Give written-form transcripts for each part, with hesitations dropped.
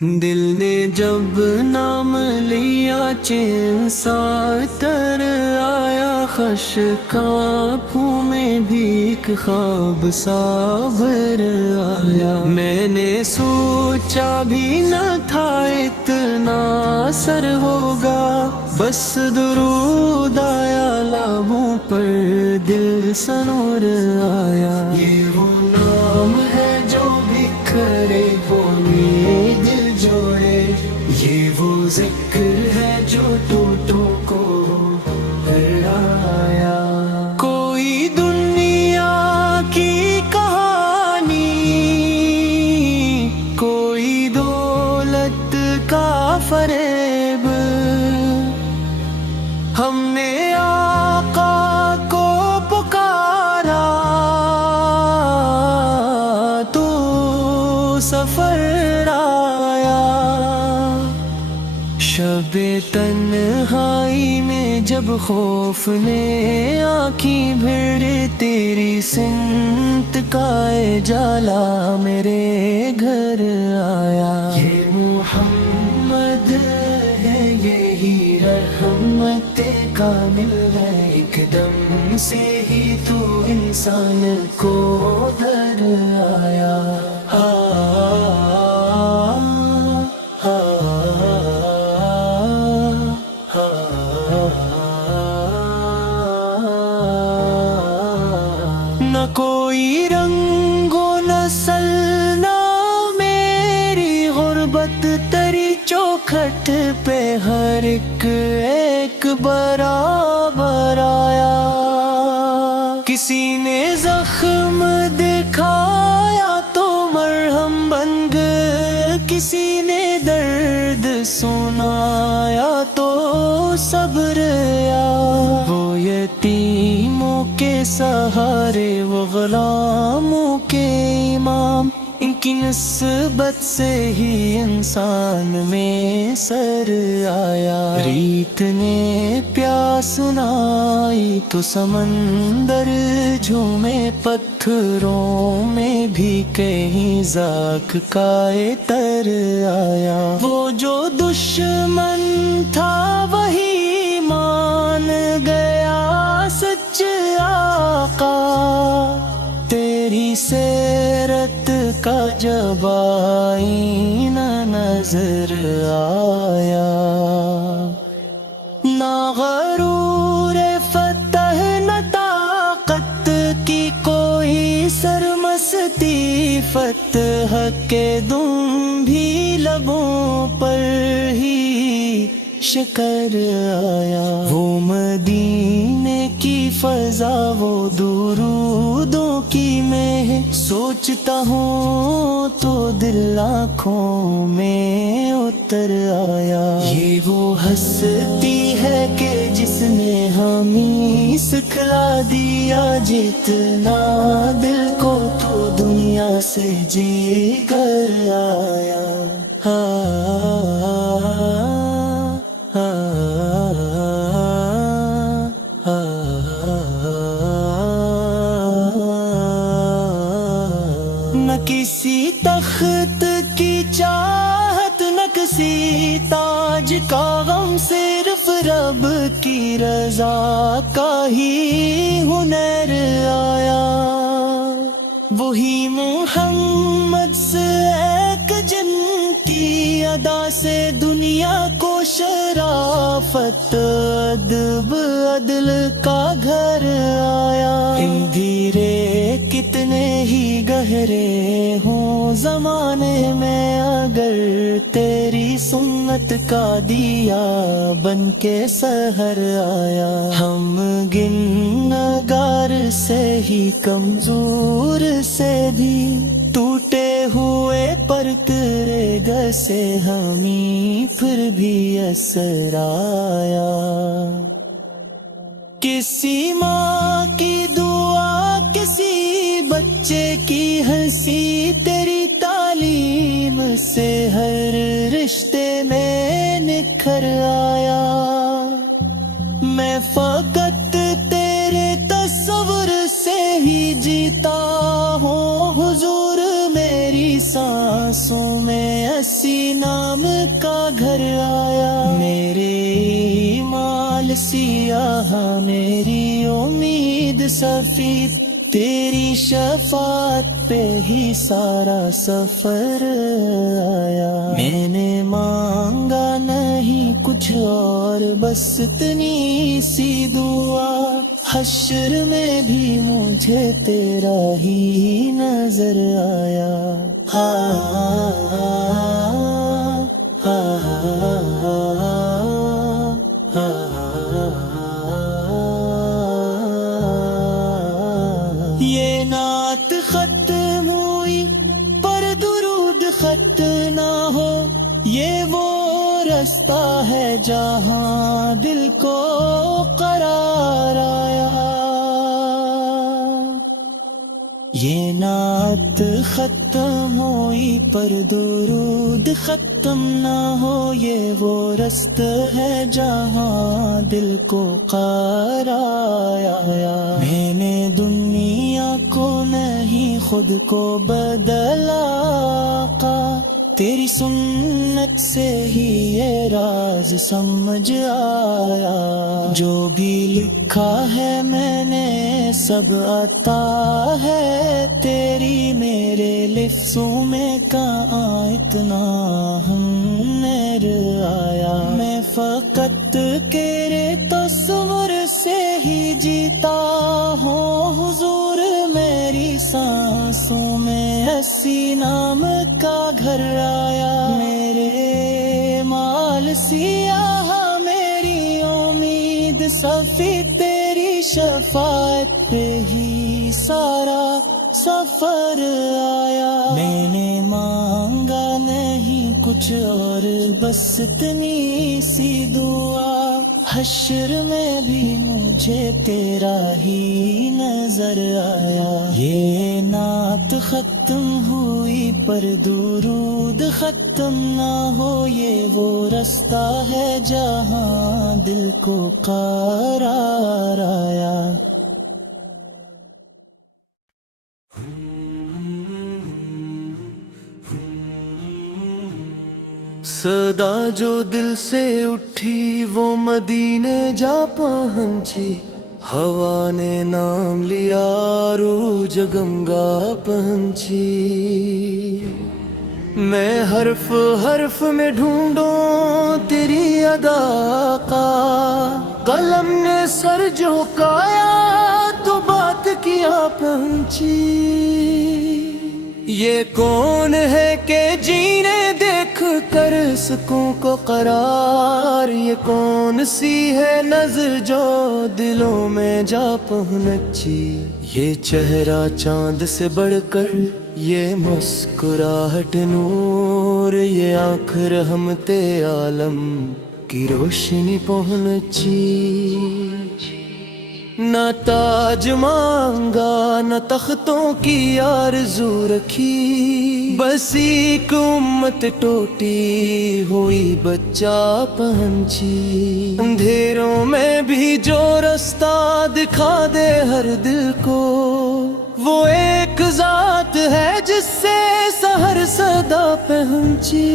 دل نے جب نام لیا چین سا تر آیا، خشک آنکھوں میں بھی ایک خواب سا بھر آیا۔ میں نے سوچا بھی نہ تھا اتنا اثر ہوگا، بس درود آیا لبوں پر، دل سنور آیا۔ یہ وہ نام ہے جو بکھرے ہوئے دل جوڑے، یہ وہ ذکر ہے جو ٹوٹوں کو ہرایا۔ کوئی دنیا کی کہانی، کوئی دولت کا فریب، ہم نے آقا کو پکارا تو سفر آیا۔ شب تنہائی میں جب خوف نے آنکھیں بھیڑے، تیری سمت کا اجالا میرے گھر آیا۔ یہ محمد ہے، یہی رحمت کامل ہے، ایک دم سے ہی تو انسان کو در آیا۔ نہ کوئی رنگ و نسل، نہ میری غربت، تری چوکھٹ پہ ہر ایک برابر آیا۔ کسی نے زخم دکھایا تو مرہم بن گئے، کسی نے درد سنایا تو صبر آیا۔ وہ یتیموں کے سہارے، وہ غلاموں کے امام، ان کی نسبت سے ہی انسان میں سر آیا۔ ریت نے پیاس سنائی تو سمندر جھومے، پتھروں میں بھی کہیں ذاک کا تر آیا۔ وہ جو دشمن تھا وہی مان گیا سچ آقا، تیری سیرت کا جب آئینہ نظر آیا۔ نہ غرور فتح، نہ طاقت کی کوئی سرمستی، فتح کے دم بھی لبوں پر ہی شکر آیا۔ وہ مدینے کی فضا، وہ درودوں کی مہک، سوچتا ہوں تو دل آنکھوں میں اتر آیا۔ یہ وہ ہستی ہے کہ جس نے ہمیں سکھلا دیا، جتنا دل کو تو دنیا سے جی کر آیا۔ نہ کسی تخت کی چاہت، نہ کسی تاج کا غم، صرف رب کی رضا کا ہی ہنر آیا۔ وہی محمد سے ایک جن کی ادا سے دنیا کو شرافت، ادب عدل کا گھر آیا۔ اندھیرے کتنے ہی گہرے ہوں زمانے میں، اگر تیری سنت کا دیا بن کے سحر آیا۔ ہم گنہگار سے ہی، کمزور سے بھی، ٹوٹے ہوئے پر تیرے گھسے ہمیں پھر بھی اثر آیا۔ کسی ماں کی دعا، کسی بچے کی ہنسی، تیری تعلیم سے ہر رشتے میں نکھر آیا۔ میں فقط تیرے تصور سے ہی جیتا ہوں حضور، میری سانسوں میں سینہ نام کا گھر آیا، میرے مال سیاہ میری امید سفید، تیری شفاعت پہ ہی سارا سفر آیا۔ میں نے مانگا نہیں کچھ اور، بس اتنی سی دعا، حشر میں بھی مجھے تیرا ہی نظر آیا۔ یہ نعت ختم ہوئی پر درود ختم نہ ہو، یہ وہ رستہ ہے جہاں دل کو قرار آیا۔ یہ نعت ختم ہوئی پر درود ختم نہ ہو، یہ وہ رستہ ہے جہاں دل کو قرار آیا۔ میں نے دنیا کو نہیں خود کو بدلا آقا، تیری سنت سے ہی یہ راز سمجھ آیا۔ جو بھی لکھا ہے میں نے سب عطا ہے تیری، میرے لفظوں میں کہاں اتنا ہنر آیا۔ میں فقط تیرے تصور سے ہی جیتا ہوں حضور، میری سانسوں میں اسی نام کا گھر آیا۔ میرے مال سیاہ میری امید سفید، تیری شفاعت پہ ہی سارا سفر آیا۔ میں نے مانگا نہیں کچھ اور، بس اتنی سی دعا، حشر میں بھی مجھے تیرا ہی نظر آیا۔ یہ نعت ختم ہوئی پر درود ختم نہ ہو، یہ وہ رستہ ہے جہاں دل کو قرار آیا۔ صدا جو دل سے اٹھی وہ مدینے جا پہنچی، ہوا نے نام لیا روح گنگا پہنچی۔ میں حرف حرف میں ڈھونڈوں تیری ادا کا، قلم نے سر جھکایا تو بات کیا پہنچی۔ یہ کون ہے کہ جینے دیکھ کر سکوں کو قرار، یہ کون سی ہے نظر جو دلوں میں جا پہنچی۔ یہ چہرہ چاند سے بڑھ کر، یہ مسکراہٹ نور، یہ آنکھ رحمت عالم کی روشنی پہنچی۔ نہ تاج مانگا نہ تختوں کی آرزو رکھی، بس ایک امت ٹوٹی ہوئی بچہ پہنچی۔ اندھیروں میں بھی جو رستہ دکھا دے ہر دل کو، وہ ایک ذات ہے جس سے سحر صدا پہنچی۔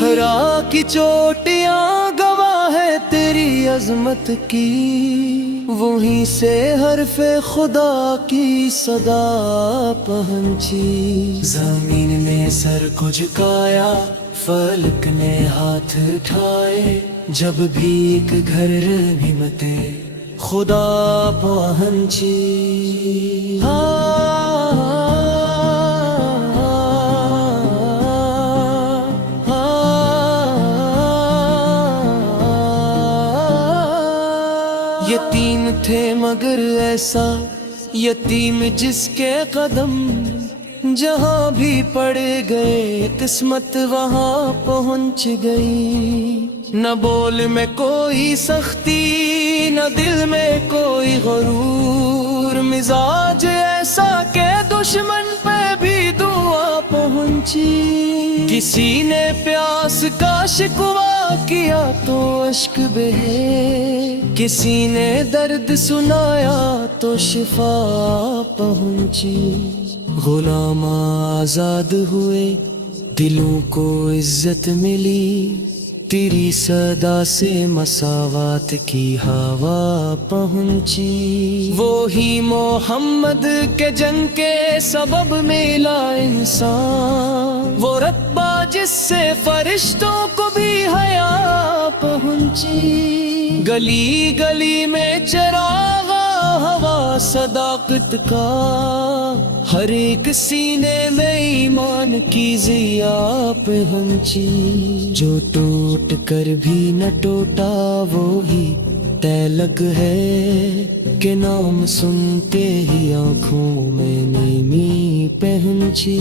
ہرا کی چوٹیاں گواہ ہے تیری عظمت کی، وہیں سے حرف خدا کی صدا پہنچی۔ زمین نے سر کو جھکایا، فلک نے ہاتھ اٹھائے، جب بھی ایک گھر رحمت خدا پہنچی۔ یتیم تھے مگر ایسا یتیم جس کے قدم جہاں بھی پڑ گئے قسمت وہاں پہنچ گئی۔ نہ بول میں کوئی سختی نہ دل میں کوئی غرور، مزاج ایسا کہ دشمن پہ بھی دعا پہنچی۔ کسی نے پیاس کا شکوہ کیا تو اشک بہے، کسی نے درد سنایا تو شفا پہنچی۔ غلام آزاد ہوئے دلوں کو عزت ملی تیری صدا سے، مساوات کی ہوا پہنچی، وہی محمد کے جنگ کے سبب ملا انسان، وہ رتبہ جس سے فرشتوں کو بھی حیا پہنچی، گلی گلی میں چراغ ہوا صداقت کا، ہر ایک سینے میں ایمان کی ضیا پہنچی، جو ٹوٹ کر بھی نہ ٹوٹا وہی تلک ہے، کہ نام سنتے ہی آنکھوں میں نیمی پہنچی۔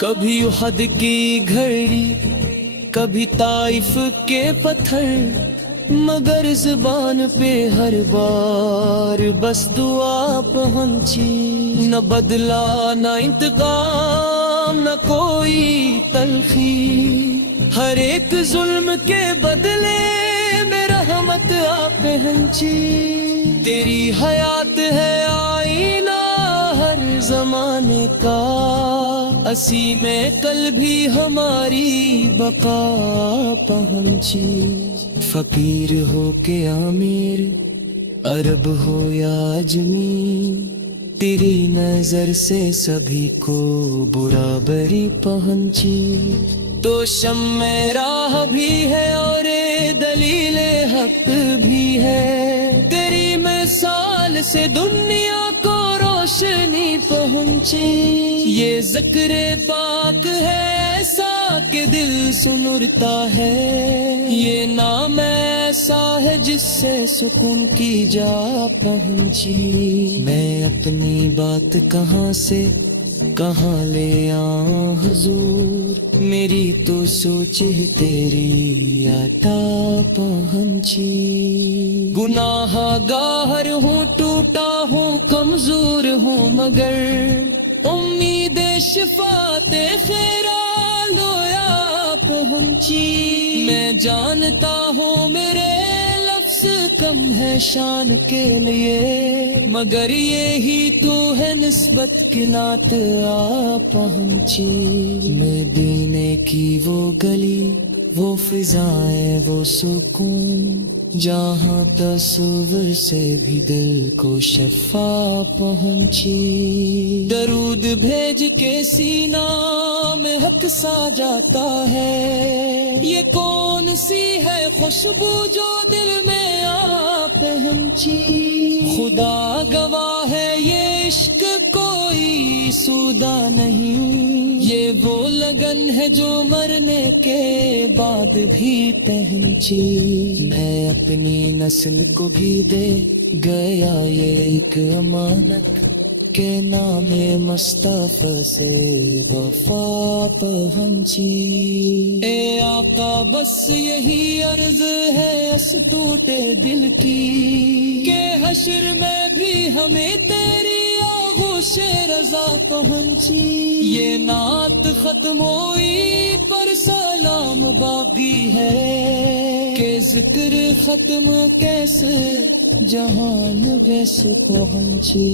کبھی احد کی گھڑی، کبھی طائف کے پتھر، مگر زبان پہ ہر بار بس دعا پہنچی، نہ بدلا نہ انتقام نہ کوئی تلخی، ہر ایک ظلم کے بدلے میں رحمت آ پہنچی، تیری حیات ہے آئینہ ہر زمانے کا، اسی میں کل بھی ہماری بقا پہنچی، فقیر ہو کے امیر، عرب ہو یا اجمی، تیری نظر سے سبھی کو برابری پہنچی، تو شمع راہ بھی ہے اور دلیل حق بھی ہے، تیری مثال سے دنیا کو روشنی پہنچی، یہ ذکر پاک ہے ایسا کہ دل سنرتا ہے، یہ نام ایسا ہے جس سے سکون کی جا پہنچی، میں اپنی بات کہاں سے کہاں لے آؤں حضور، میری تو سوچ ہی تیری عطا پہنچی، گناہ گار ہوں ٹوٹا ہوں کمزور ہوں، مگر امید شفاعت خیرا لویا پہنچی، میں جانتا ہوں میرے لفظ کم ہے شان کے لیے، مگر یہی تو ہے نسبت کی نعت آ پہنچی، میں دینے کی وہ گلی، وہ فضائیں وہ سکون، جہاں تصور سے بھی دل کو شفا پہنچی، درود بھیج کے سینہ میں حق سا جاتا ہے، یہ کون سی ہے خوشبو جو دل میں آ پہنچی، خدا گواہ ہے یہ عشق کوئی سودا نہیں، یہ وہ لگن ہے جو مرنے کے بعد بھی پہنچی، میں اپنی نسل کو بھی دے گیا یہ ایک امانت، کے نام مصطفیٰ سے وفا پہنچی، اے آقا بس یہی عرض ہے اس ٹوٹے دل کی، کہ حشر میں بھی ہمیں تیری آغوش رضا پہنچی، یہ نعت ختم ہوئی پر سلام باقی ہے، کہ ذکر ختم کیسے جہان بے سو پہنچی۔